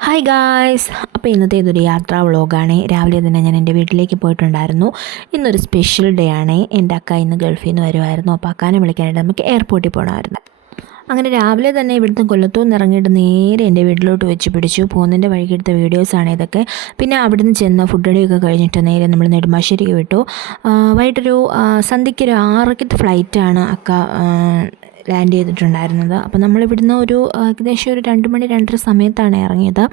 Hi guys, അപ്പോൾ ഇന്നത്തെ ഇതൊരു യാത്രാ വ്ളോഗാണ്. രാവിലെ തന്നെ ഞാൻ എൻ്റെ വീട്ടിലേക്ക് പോയിട്ടുണ്ടായിരുന്നു. ഇന്നൊരു സ്പെഷ്യൽ ഡേ ആണ്. എൻ്റെ അക്ക ഇന്ന് ഗൾഫിൽ നിന്ന് വരുമായിരുന്നു. അപ്പോൾ അക്കാനെ വിളിക്കാനായിട്ട് നമുക്ക് എയർപോർട്ടിൽ പോകണമായിരുന്നു. അങ്ങനെ രാവിലെ തന്നെ ഇവിടുത്തെ കൊല്ലത്തുനിന്ന് ഇറങ്ങിയിട്ട് നേരെ എൻ്റെ വീട്ടിലോട്ട് വെച്ച് പിടിച്ചു. പോകുന്നതിൻ്റെ വഴിക്കെടുത്ത വീഡിയോസാണ് ഇതൊക്കെ. പിന്നെ അവിടുന്ന് ചെന്ന് ഫുഡ് അടിയൊക്കെ കഴിഞ്ഞിട്ട് നേരെ നമ്മൾ നെടുമ്പാശ്ശേരിക്ക് വിട്ടു. വൈകിട്ടൊരു സന്ധ്യയ്ക്ക് ഒരു 6:00 ഫ്ലൈറ്റാണ് അക്ക ലാൻഡ് ചെയ്തിട്ടുണ്ടായിരുന്നത്. അപ്പോൾ നമ്മളിവിടുന്ന് ഒരു ഏകദേശം ഒരു 2 മണി 2:30 സമയത്താണ് ഇറങ്ങിയത്.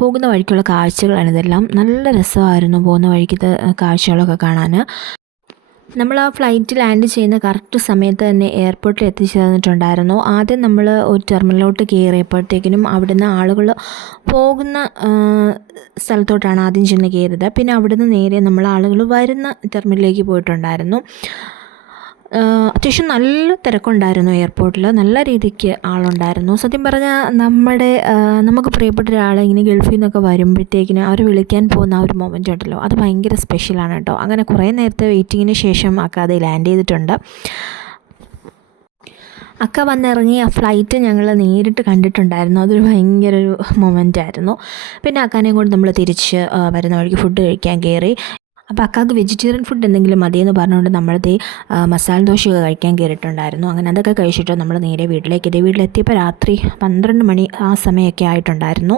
പോകുന്ന വഴിക്കുള്ള കാഴ്ചകളാണ് ഇതെല്ലാം. നല്ല രസമായിരുന്നു പോകുന്ന വഴിക്കത്തെ കാഴ്ചകളൊക്കെ കാണാൻ. നമ്മൾ ആ ഫ്ലൈറ്റ് ലാൻഡ് ചെയ്യുന്ന കറക്റ്റ് സമയത്ത് തന്നെ എയർപോർട്ടിൽ എത്തിച്ചേർന്നിട്ടുണ്ടായിരുന്നു. ആദ്യം നമ്മൾ ഒരു ടെർമിനലിലോട്ട് കയറിയപ്പോഴത്തേക്കിനും അവിടുന്ന് ആളുകൾ പോകുന്ന സ്ഥലത്തോട്ടാണ് ആദ്യം ചെന്ന് കയറിയത്. പിന്നെ അവിടുന്ന് നേരെ നമ്മൾ ആളുകൾ വരുന്ന ടെർമിനലിലേക്ക് പോയിട്ടുണ്ടായിരുന്നു. അത്യാവശ്യം നല്ല തിരക്കുണ്ടായിരുന്നു എയർപോർട്ടിൽ. നല്ല രീതിക്ക് ആളുണ്ടായിരുന്നു. സത്യം പറഞ്ഞാൽ നമുക്ക് പ്രിയപ്പെട്ട ഒരാളെ ഇങ്ങനെ ഗൾഫിൽ നിന്നൊക്കെ വരുമ്പോഴത്തേക്കിന് അവർ വിളിക്കാൻ പോകുന്ന ആ ഒരു മൊമെൻ്റ് ഉണ്ടല്ലോ, അത് ഭയങ്കര സ്പെഷ്യലാണ് കേട്ടോ. അങ്ങനെ കുറേ നേരത്തെ വെയിറ്റിങ്ങിന് ശേഷം അക്ക അത് ലാൻഡ് ചെയ്തിട്ടുണ്ട്. അക്ക വന്നിറങ്ങി ആ ഫ്ലൈറ്റ് ഞങ്ങൾ നേരിട്ട് കണ്ടിട്ടുണ്ടായിരുന്നു. അതൊരു ഭയങ്കര ഒരു മൊമെൻ്റായിരുന്നു. പിന്നെ അക്കാനെയും കൊണ്ട് നമ്മൾ തിരിച്ച് വരുന്ന വഴിക്ക് ഫുഡ് കഴിക്കാൻ കയറി. അപ്പോൾ അക്കാക്ക് വെജിറ്റേറിയൻ ഫുഡ് എന്തെങ്കിലും മതിയെന്ന് പറഞ്ഞുകൊണ്ട് നമ്മളത് മസാല ദോശയൊക്കെ കഴിക്കാൻ കയറിയിട്ടുണ്ടായിരുന്നു. അങ്ങനെ അതൊക്കെ കഴിച്ചിട്ട് നമ്മൾ നേരെ വീട്ടിലെത്തിയപ്പോൾ രാത്രി 12 മണി ആ സമയമൊക്കെ ആയിട്ടുണ്ടായിരുന്നു.